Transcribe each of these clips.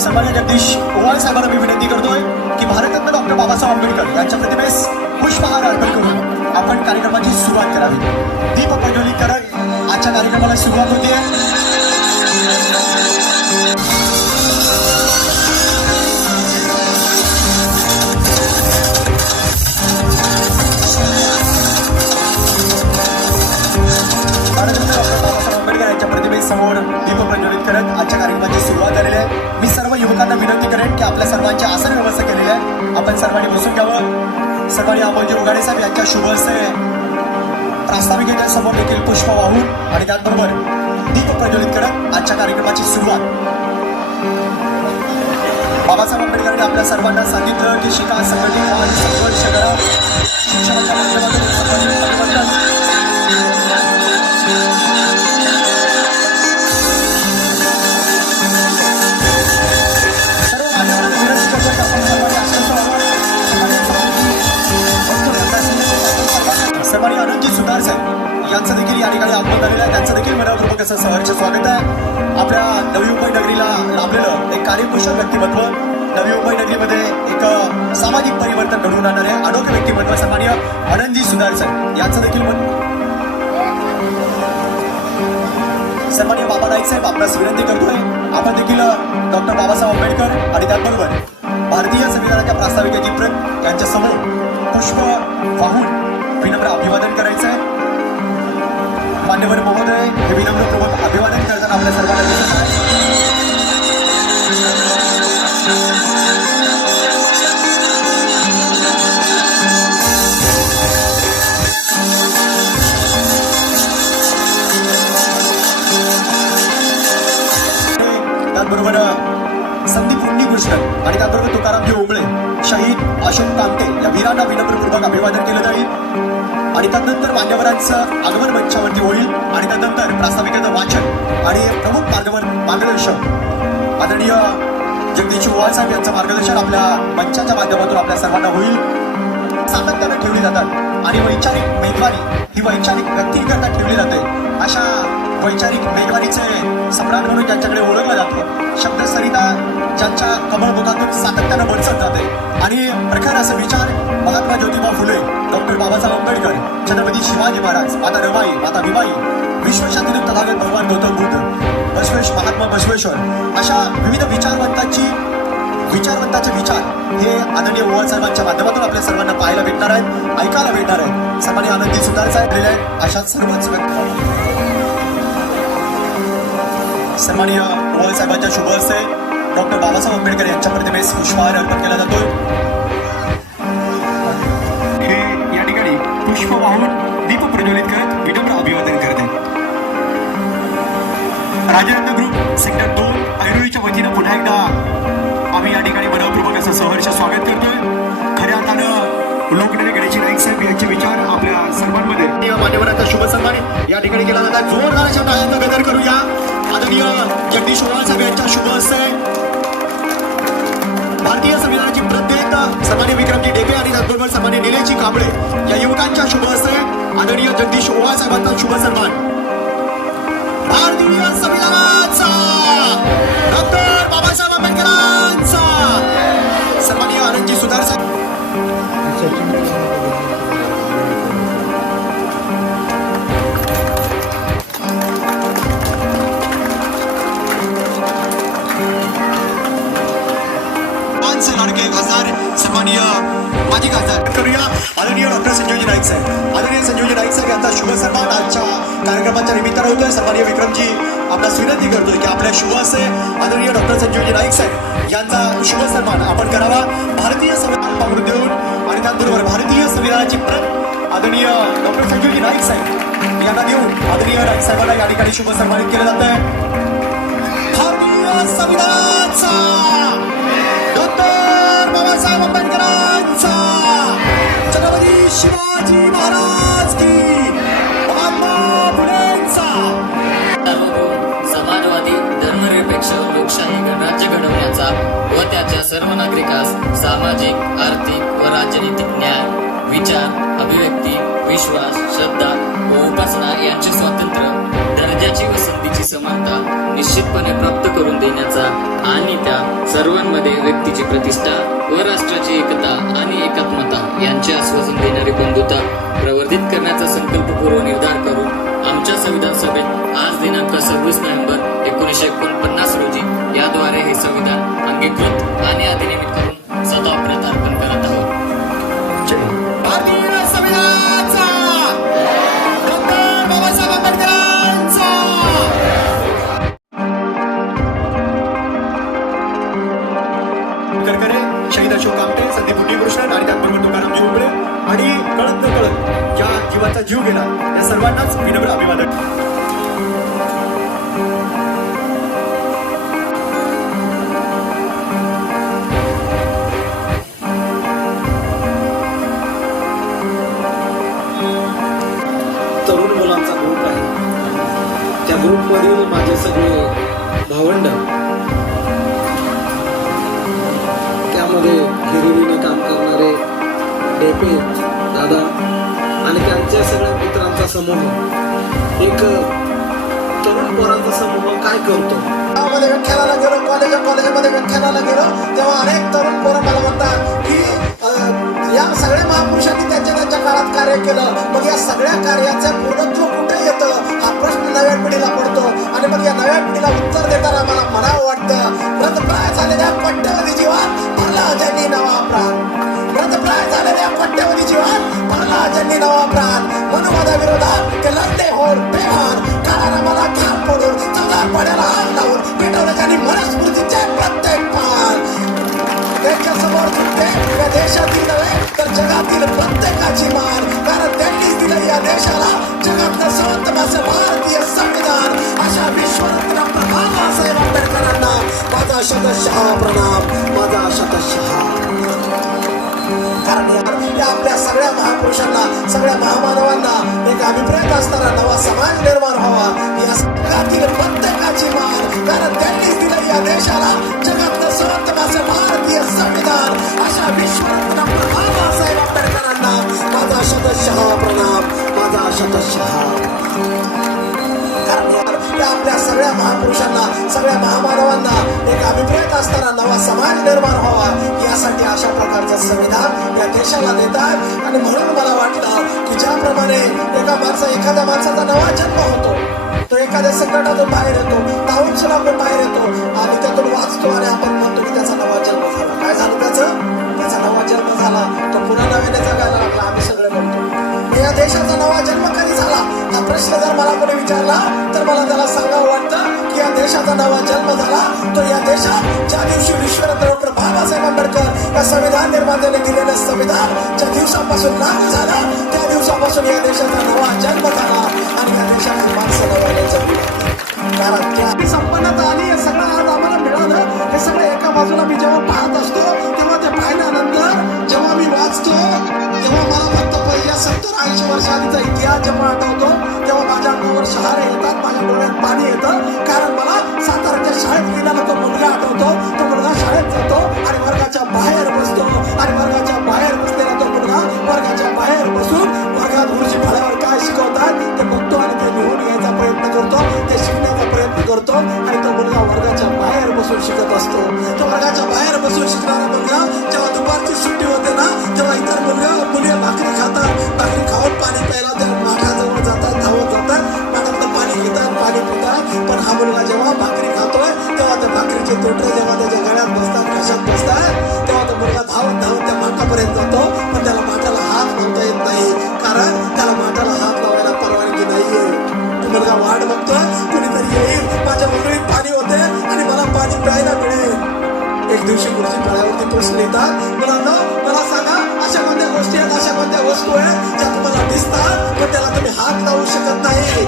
सन्मान्य जगदीश ओवाळ साहेबांना मी विनंती करतोय की भारतरत्न डॉक्टर बाबासाहेब आंबेडकर यांच्या प्रतिमेस पुष्पहार अर्पण करून आपण कार्यक्रमाची सुरुवात करावी. दीप प्रज्वलित करत आजच्या कार्यक्रमाला सुरुवात होते. भारतरत्न डॉक्टर बाबासाहेब आंबेडकर यांच्या प्रतिमेसमोर दीप प्रज्वलित करत आजच्या कार्यक्रमाची सुरुवात झालेली आहे. मी सर्व सकाळी सर्वांनी अमोलजी उघाडे साहेब यांच्या शुभ हस्ते प्रास्ताविकेच्या समोर देखील पुष्प वाहून आणि त्याचबरोबर दीप प्रज्वलित करत आजच्या कार्यक्रमाची सुरुवात. बाबासाहेब आंबेडकरांनी आपल्या सर्वांना सांगितलं की शिका संघटित व्हा आणि संघर्ष करा. शिक्षणाच्या माध्यमातून सगळ्यांचं सहर्ष स्वागत आहे. आपल्या नवी मुंबई नगरीला लाभलेलं एक कार्यकुशल व्यक्तिमत्व. नवी मुंबई नगरीमध्ये एक सामाजिक परिवर्तन घडवून आणणारे अनोखे व्यक्तिमत्व सन्मान्य आनंदजी सुधार सर यांचं देखील मन सन्मान्य बाबा नाईक साहेब आपणास विनंती करतोय. आपण देखील डॉक्टर बाबासाहेब आंबेडकर आणि त्याचबरोबर भारतीय संविधानाच्या प्रास्ताविकेची प्रत यांच्या समोर पुष्प वाहून विनम्र अभिवादन करायचं आहे मान्यवर महोदय हे विनम्रपूर्वक अभिवादन करताना आपल्या सर्वांना दिसत आहे. त्याचबरोबर संदीप उन्नीकृष्णन आणि त्याचबरोबर तुकारामजी ओंबळे शहीद अशोक कामते या वीरांना विनम्रपूर्वक अभिवादन केलं जाईल. आणि त्यानंतर मान्यवरांचं आगमन मंचावरती होईल. आणि त्यानंतर प्रास्ताविकेचं वाचन आणि प्रमुख मार्गवर मार्गदर्शन. आदरणीय जगदीश ओवाळ साहेब यांचं मार्गदर्शन आपल्या मंचाच्या माध्यमातून आपल्या सर्वांना होईल. सातत्यानं ठेवली जातात. आणि वैचारिक मेजवानी ही वैचारिक व्यक्तीकरता ठेवली जाते. अशा वैचारिक मेजवानीचे सम्राट म्हणून ज्यांच्याकडे ओळखलं जातं शब्दसरिता ज्यांच्या कमळमुखातून सातत्यानं बरसत जाते. आणि असं विचार महात्मा ज्योतिबा फुले डॉक्टर बाबासाहेब आंबेडकर छत्रपती शिवाजी महाराज माता रमाई माता भीमाई विश्वशांती तथागत भगवान गौतम बुद्ध बसवेश महात्मा बसवेश्वर अशा विविध विचारवंतांची विचारवंताचे विचार हे आदरणीय ओवाळ साहेबांच्या माध्यमातून आपल्या सर्वांना पाहायला भेटणार आहेत ऐकायला भेटणार आहेत. सन्मान्य आनंदी सुतार साहेब दिलेले आहेत अशा सर्वच व्यक्ती सन्मान्य साहेबांच्या शुभ हस्ते डॉक्टर बाबासाहेब आंबेडकर यांच्या प्रतिमेस पुष्पहार अर्पण केला जातोय. पुष्प दीप प्रज्वलित करत विनम्र अभिवादन करत. आहेत राजरत्न ग्रुप सेक्टर दोन ऐरोलीच्या वतीनं पुन्हा एकदा आम्ही या ठिकाणी मनपूर्वक असं सहर्ष स्वागत करतोय. खऱ्या अर्थानं लोकनेते गणेशी नाईक साहेब यांचे विचार आपल्या सर्वांमध्ये. मान्यवरांचा शुभ सन्मान या ठिकाणी केला जातात जोरदार अशा टाळ्यांचा गदर करूया. आदरणीय जगदीश ओवाळ साहेब यांच्या शुभ हस्ते भारतीय संविधानाची प्रत्येक सन्मान्य विक्रमजी डेपे आणि आदरणीय जगदीश ओवाळ साहेबांचा शुभ सन्मान भारतीय संविधानाचा. डॉक्टर बाबासाहेब आंबेडकरांचा. सन्माननीय आनंदजी सुधार साहेब लाडके खासदार सन्माननीय माजी खासदार करूया आदरणीय डॉक्टर संजयजी नाईक साहेब. साहेब आजच्या कार्यक्रमाच्या निमित्तानं होतोय सन्माननीय विक्रमजी आपल्यास विनंती करतोय की आपल्या शुभ असे आदरणीय डॉक्टर संजीवजी नाईक साहेब यांचा शुभ सन्मान आपण करावा. भारतीय संविधान पाहून देऊन आणि त्याचबरोबर भारतीय संविधानाची प्रत आदरणीय डॉक्टर संजीवजी नाईक साहेब यांना देऊन आदरणीय नाईक साहेबांना या ठिकाणी शुभ सन्मानित केलं जात आहे. भारतीय संविधानाचा डॉक्टर बाबासाहेब आंबेडकरांचा छत्रपती शिवाजी महाराज की धर्मनिरपेक्ष लोकशाही गणराज्य घडवण्याचा व त्याच्या सर्व नागरिकास सामाजिक आर्थिक व राजनीतिक न्याय विचार अभिव्यक्ती विश्वास श्रद्धा व उपासना यांचे स्वातंत्र्य दर्जाची व संधीची समानता निश्चितपणे प्राप्त करून देण्याचा आणि त्या सर्वांमध्ये व्यक्तीची प्रतिष्ठा व राष्ट्राची एकता आणि एकात्मता यांचे आश्वासन देणारी बंधुता संविधान अंगीकृत आणि अधिनियमित करून स्वतः प्रत्यार्पण करत आहोत. भारतीय बाबासाहेब आंबेडकरांचा. करकरे शहीद अशोक कामटे संदीप उन्नीकृष्णन आणि त्याचबरोबर तुकाराम उमळे आणि कळत न कळत ज्या जीवाचा जीव गेला. त्या सर्वांनाच विनम्र अभिवादन. त्या माझे सगळे भावंड. त्यामध्ये हिरिरीने काम करणारे डेपे दादा आणि त्यांच्या सगळ्या मित्रांचा समूह. एक तरुण पोरांचा समूह काय करतो? मध्ये विठ्ठलाला गेलो कॉलेज कॉलेजमध्ये विठ्ठलाला गेलो तेव्हा अनेक तरुण पोरं मला म्हणतात की या सगळ्या महापुरुषांनी त्यांच्या त्यांच्या काळात कार्य केलं. मग या सगळ्या कार्याचं पूर्णत्व कुठे येतं प्रश्न नव्या पिढीला पडतो. आणि मग या नव्या पिढीला उत्तर देताना मला म्हणावं वाटतं व्रतप्राय झालेल्या पट्ट्यावधी जीवन भरला ज्यांनी नवा प्राण. व्रतप्राय झालेल्या पट्ट्यावधी जीवन भरला ज्यांनी नवा प्राण. मनुवादाविरोधात ते लढते समाज निर्माण व्हावा या सगळ्यातील प्रत्येकाची मान कारण त्यांनीच दिलं या देशाला. जगातलं सर्वोत्तम असं भारतीय संविधान. अशा विश्वरत्न डॉक्टर बाबासाहेब आंबेडकरांना माझा शतशः प्रणाम. माझा शतशः सगळ्या महापुरुषांना सगळ्या महामानवांना एक अभिप्रेत असताना नवा समाज निर्माण व्हावा यासाठी अशा प्रकारचं संविधान या देशाला देतात. आणि म्हणून मला वाटलं की ज्याप्रमाणे एका माणसा एखाद्या माणसाचा नवा जन्म होतो तो एखाद्या संकटातून बाहेर येतो ताहून आपण बाहेर येतो आणि त्यातून वाचतो आणि आपण म्हणतो की त्याचा नवा जन्म झाला. काय झालं त्याचं? त्याचा नवा जन्म झाला. तो पुन्हा नव्याने जगायला लागला. आम्ही सगळे म्हणतो. या देशाचा नवा जन्म कधी झाला? हा प्रश्न जर मला कोणी विचारला तर मला त्याला सांगावं देशाचा नवा जन्म झाला तो या देशात ज्या दिवशी विश्वरत्न डॉक्टर बाबासाहेब आंबेडकर या संविधान निर्मात्याने दिलेलं संविधान ज्या दिवसापासून लागू झाला त्या दिवसापासून या देशाचा नवा जन्म झाला आणि या देशाला माणसं नव्याने कारण त्या संपन्नता आली हे सगळं आज आम्हाला मिळालं. हे सगळं एका बाजूला मी जेव्हा पाहत असतो तेव्हा ते पाहिल्यानंतर जेव्हा मी वाचतो तेव्हा मला फक्त पहिल्या सत्तर ऐंशी वर्षांचा इतिहास जेव्हा आठवतो. शहारे येतात माझ्या डोळ्यात पाणी येतं. कारण मला साताराच्या शाळेत गेल्याला तो मुलगा आठवतो. तो मुलगा शाळेत जातो आणि वर्गाच्या बाहेर बसतो. आणि वर्गाच्या बाहेर बसलेला तो मुलगा वर्गाच्या बाहेर बसून वर्गात गुरुजी फळ्यावर काय शिकवतात ते बघतो आणि ते लिहून घ्यायचा प्रयत्न करतो. ते शिकण्याचा प्रयत्न करतो आणि तो मुलगा वर्गाच्या बाहेर बसून शिकत असतो. तो वर्गाच्या बाहेर बसून शिकणारा मुलगा जेव्हा दुपारची सुट्टी होते ना तेव्हा इतर मुलगा मुली भाकरी खातात. भाकरी खाऊन पाणी प्यायला त्याचे तोटरे जेव्हा त्याच्या गळ्यात बसतात कशात बसतात तेव्हा तो मुलगा धावत धावत त्या माठापर्यंत जातो. पण त्याला माठाला हात लावता येत नाही. कारण त्याला माठाला हात लावायला परवानगी नाहीये. तो मुलगा वाट बघतोय कुणीतरी येईल माझ्या मुलीत पाणी होते आणि मला पाणी प्यायला मिळेल. एक दिवशी गुरुजी फळ्यावरती प्रश्न येतात मुलांना मला सांगा अशा कोणत्या गोष्टी आहेत अशा कोणत्या वस्तू आहेत ज्या तुम्हाला दिसतात पण त्याला तुम्ही हात लावू शकत नाही?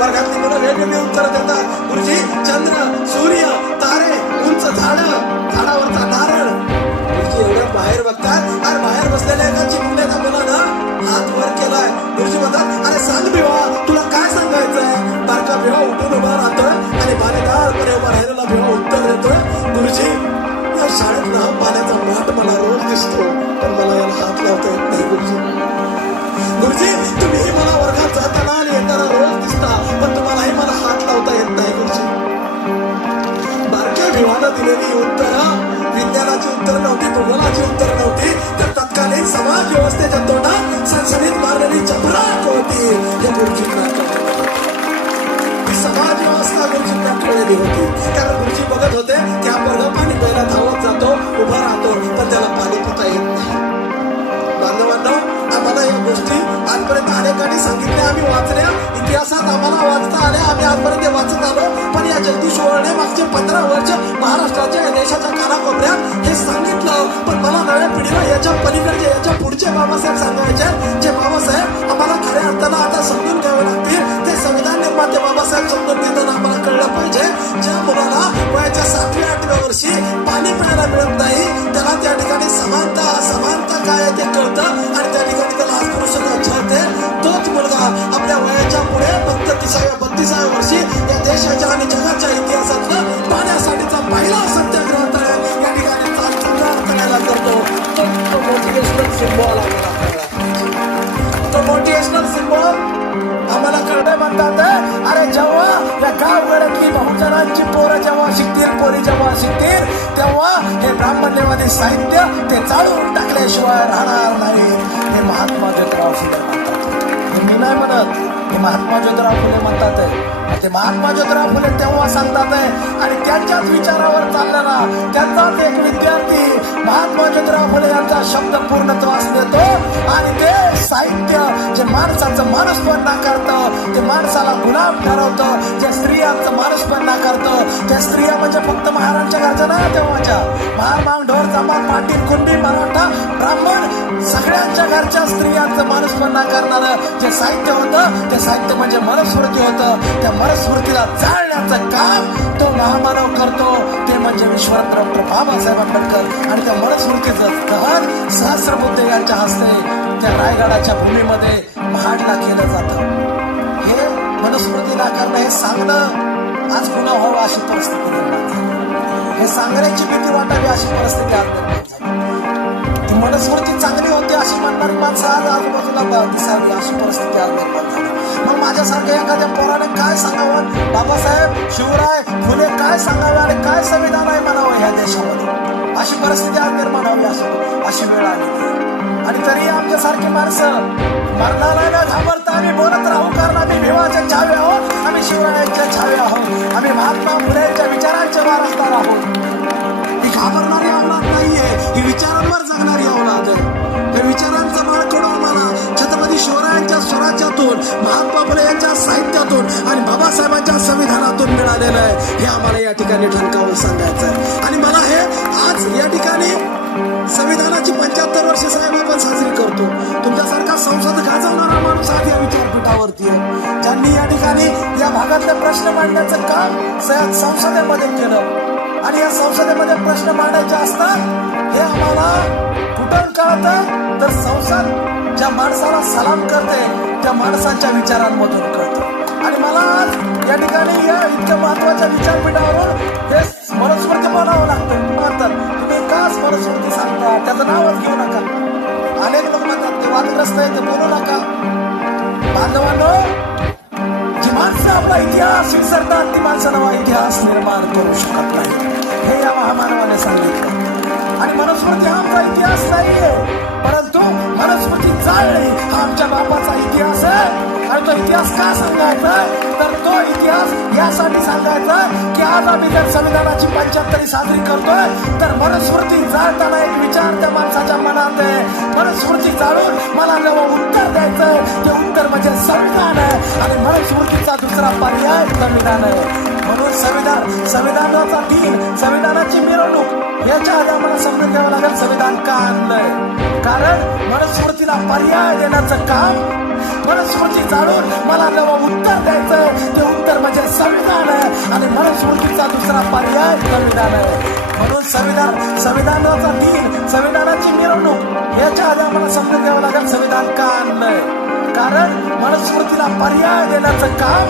वर्गातली मुलं वेगवेगळी उत्तरं देतात. गुरुजी चंद्र सूर्य उंच झाड झाडावरचा नारळ. गुरुजी एवढ्या बाहेर बघतात अरे बाहेर बसलेल्या एका चिमुकल्याच्या मुलानं हात वर केलाय. गुरुजी म्हणतात अरे सांग भिवा तुला काय सांगायचंय? बारका भिवा उठून उत्तर नव्हती भूगोलाची उत्तर नव्हती. तर तत्कालीन समाज व्यवस्थेच्या तोंडात सनसनीत मारलेली चपराक होती. हे गुरुजींना ही समाज व्यवस्था गुरुजींना कळलेली होती. कारण गुरुजी बघत होते की हा पाणी प्यायला धावत जातो उभा राहतो पण त्याला पाणी पिता येत नाही. बांधवांना आम्हाला या गोष्टी आजपर्यंत अनेकांनी सांगितल्या आम्ही वाचल्या. इतिहासात आम्हाला वाचता आल्या आम्ही आजपर्यंत वाचत आलो. पण या जगदीश वळणे मागचे पंधरा वर्ष महाराष्ट्राच्या या देशाच्या कानाकोपऱ्यात हे सांगितलं. पण मला नव्या पिढीला याच्या पलीकडचे याच्या पुढचे बाबासाहेब सांगायचे जे बाबासाहेब आम्हाला खऱ्या अर्थानं आता समजून घ्यावे लागतील ते संविधान निर्माते बाबासाहेब समजून घेताना आम्हाला कळलं पाहिजे. ज्या मुलाला वयाच्या सातव्या आठव्या वर्षी बहुजनांची पोरं जेव्हा शिकतील पोरी जेव्हा शिकतील तेव्हा हे ब्राह्मण्यवादी साहित्य ते चाळून टाकल्याशिवाय राहणार नाही हे महात्मा ज्योतिराव फुले म्हणतात मी नाही म्हणत हे महात्मा ज्योतिराव फुले म्हणतात आहे. ते महात्मा ज्योतिराव फुले तेव्हा सांगतात आहे. आणि त्यांच्याच विचारावर चाललेला त्यांचाच एक विद्यार्थी महात्मा ज्योतिराव फुले यांचा शब्द पूर्णत्वास देतो. आणि ते साहित्य जे माणसाचं माणूसपण नाकारतं ते माणसाला गुलाम ठरवतं जे स्त्रियांचं माणूसपण नाकारतं त्या स्त्रिया म्हणजे फक्त महाराजच्या घरच्या नाही तेव्हाच्या. महार रमा पाटील कुणबी मराठा ब्राह्मण सगळ्यांच्या घरच्या स्त्रियांचं माणूसपण करणार जे साहित्य होतं ते साहित्य म्हणजे मनस्मृती होतं. त्या मनस्मृतीला जाळण्याचं काम तो महामानव करतो. ते म्हणजे विश्वरत्न डॉक्टर बाबासाहेब आंबेडकर. आणि त्या मनस्मृतीचं दहन सहस्रबुद्धे यांच्या हस्ते त्या रायगडाच्या भूमीमध्ये महाडला केलं जातं. हे मनुस्मृती नाकारणं हे सांगणं आज गुन्हा व्हावं अशी परिस्थिती निर्माण झाली. हे सांगण्याची भीती वाटावी अशी परिस्थिती आज निर्माण झाली. ती मनस्मृती चांगली होती अशी म्हणणारी माणसं आज आजूबाजूला दिसावी अशी परिस्थिती आज निर्माण झाली. मग माझ्यासारख्या एखाद्या पोराने काय सांगावं? बाबासाहेब शिवराय फुले काय सांगावे आणि काय संविधान आहे म्हणावं ह्या देशामध्ये? अशी परिस्थिती आज निर्माण व्हावी अशी अशी वेळ आली. आणि तरी आमच्यासारखी माणसं मरणाला न घाबरता आम्ही बोलत राहू कारण आम्ही भीमाच्या छावे आहोत आम्ही शिवरायांच्या छावे आहोत आम्ही महात्मा फुलेच्या विचारांच्या वारसदार आहोत. ही घाबरणारी औलाद नाहीये ही विचारांवर जगणारी औलाद आहे. त्या विचारांचं बाळकडू आम्हाला छत्रपती शिवरायांच्या स्वराज्यातून महात्मा फुले यांच्या साहित्यातून आणि बाबासाहेबांच्या संविधानातून मिळालेलं आहे. हे आम्हाला या ठिकाणी ठणकावून सांगायचं आहे. आणि मला हे आज या ठिकाणी संविधानाची पंच्याहत्तर वर्ष साहेब आपण साजरी करतो. तुमच्यासारखा संसद गाजवणारा माणूस आज या विचारपीठावरती आहे. ज्यांनी या ठिकाणी या भागातले प्रश्न मांडण्याचं काम संसदेमध्ये केलं. आणि या संसदेमध्ये प्रश्न मांडायचे असतात हे आम्हाला कुठं कळतं. तर संसद ज्या माणसाला सलाम करते त्या माणसाच्या विचारांमधून कळतं. आणि मला आज या ठिकाणी या इतक्या महत्त्वाच्या विचारपीठावरून हे स्मरस्मृती म्हणावं लागतं. म्हणतात तुम्ही का सांगता त्याचं नावच घेऊ नका. अनेक लोक म्हणतात ते वादग्रस्त आहे ते बोलू नका. बांधवांनो जी माणसं आपला इतिहास विसरतात ती माणसं नवा इतिहास निर्माण करू शकत नाही हे या महामानवाने सांगितलं. आणि मनुस्मृती हा आमचा इतिहास नाहीये परंतु मनुस्मृती चालणे हा आमच्या बापाचा इतिहास आहे. आणि तो इतिहास का सांगायचा तर तो इतिहास यासाठी सांगायचा की आज आम्ही जर संविधानाची पंच्याहत्तरी साजरी करतोय तर मनस्मृती जाळताना एक विचार त्या माणसाच्या मनात आहे मनस्मृती जाळून मला नवं उत्तर द्यायचं ते उत्तर म्हणजे संविधान आहे आणि मनस्मृतीचा दुसरा पर्याय संविधान आहे म्हणून संविधान संविधानाचा दिन संविधानाची मिरवणूक याच्या आधी आम्हाला समजून घ्यावं लागेल संविधान का आणलंय? कारण मनस्मृतीला पर्याय देण्याचं काम मनस्मृती जाणून मला जेव्हा उत्तर द्यायचं ते उत्तर म्हणजे संविधान आहे. आणि मनस्मृतीचा दुसरा पर्याय संविधान आहे. म्हणून संविधान संविधानाचा दिन संविधानाची मिरवणूक याच्या आधी आम्हाला समजून घ्यावं लागेल संविधान का आणलंय? कारण मनस्मृतीला पर्याय देण्याचं काम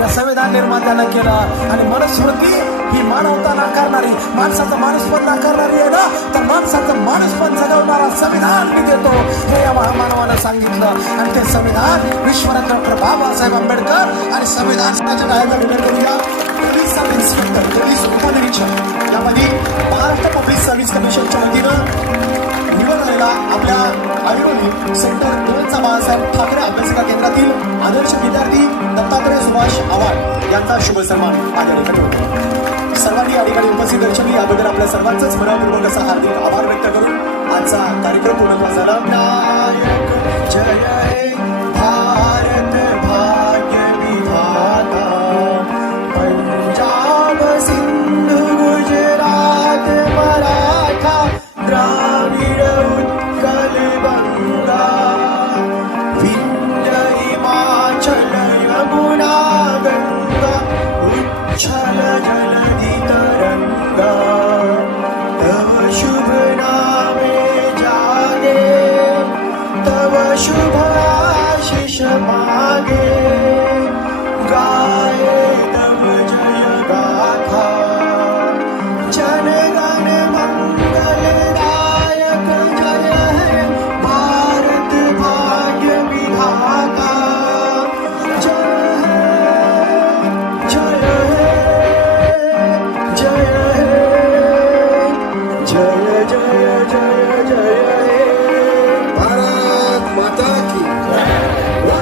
या संविधान निर्मात्यानं केलं. आणि मनुस्मृती ही मानवता नाकारणारी माणसाचं माणूसपण नाकारणारी आहे ना? तर माणसाचं माणूसपण जगवणारा संविधान मी देतो. हे या महामानवानं सांगितलं. आणि ते संविधान विश्वरत्न डॉक्टर बाबासाहेब आंबेडकर आणि संविधान सणाच्या यामध्ये महाराष्ट्र पब्लिक सर्व्हिस कमिशनच्या वतीनं निवड झालेला आपल्या आयुर्वेदिक सेंटर दोनचा बाळासाहेब ठाकरे अभ्यासिका केंद्रातील आदर्श विद्यार्थी दत्तात्रय सुभाष आव्हाड यांचा शुभ सन्मान या होतो सर्वांनी या ठिकाणी उपस्थित दर्शनी याबद्दल आपल्या सर्वांचाच मनापूर्वक असा हार्दिक आभार व्यक्त करून आजचा कार्यक्रम पूर्ण झाला. जय. shut my eyes.